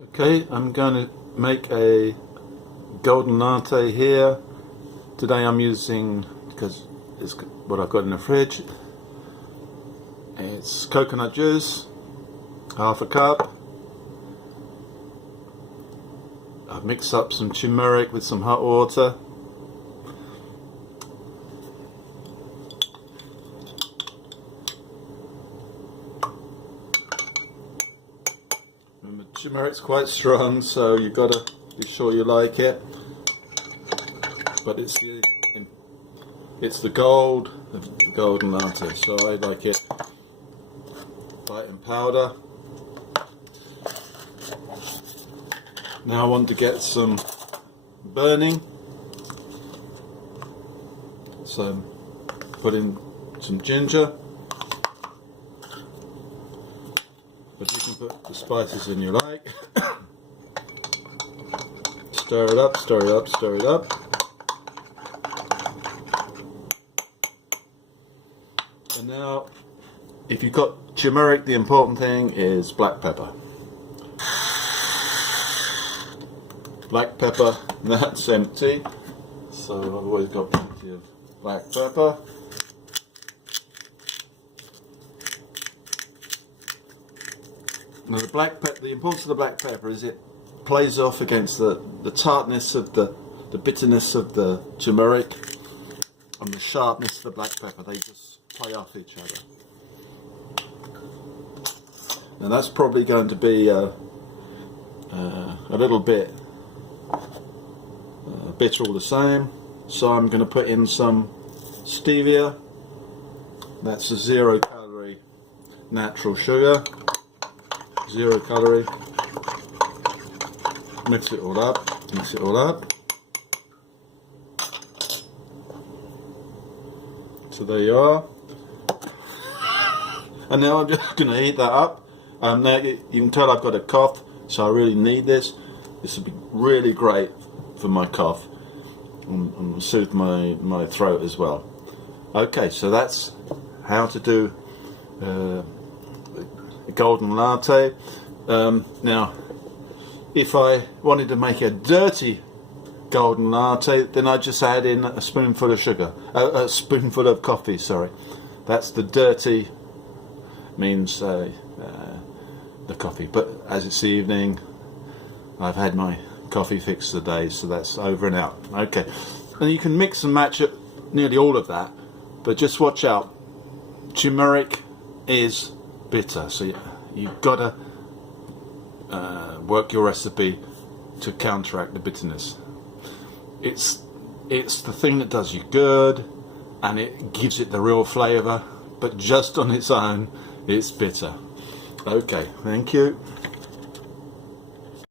Okay, I'm going to make a golden latte here. Today I'm using, because it's what I've got in the fridge, it's coconut juice, half a cup. I've mixed up some turmeric with some hot water. Remember, turmeric's quite strong, so you've got to be sure you like it. But it's the golden latte, so I like it light in powder. Now I want to get some burning, so put in some ginger, but you can put the spices in you like. Stir it up, stir it up, stir it up. And now, if you've got turmeric, the important thing is black pepper. Black pepper, that's empty, so I've always got plenty of black pepper. Now the importance of the black pepper is it plays off against the tartness of the bitterness of the turmeric and the sharpness of the black pepper. They just play off each other. Now that's probably going to be a little bit bitter all the same, so I'm going to put in some stevia. That's a 0 calorie natural sugar, 0 calorie. Mix it all up, mix it all up. So there you are. And now I'm just going to heat that up. Now you can tell I've got a cough, so I really need this. This would be really great for my cough and soothe my throat as well. Okay, so that's how to do a golden latte. Now, if I wanted to make a dirty golden latte, then I just add in a spoonful of sugar, a spoonful of coffee. Sorry, that's the dirty. Means the coffee. But as it's the evening, I've had my coffee fix today, so that's over and out. Okay, and you can mix and match it, nearly all of that, but just watch out. Turmeric is bitter, so you've got to work your recipe to counteract the bitterness. It's the thing that does you good, and it gives it the real flavour, but just on its own it's bitter. Okay, thank you.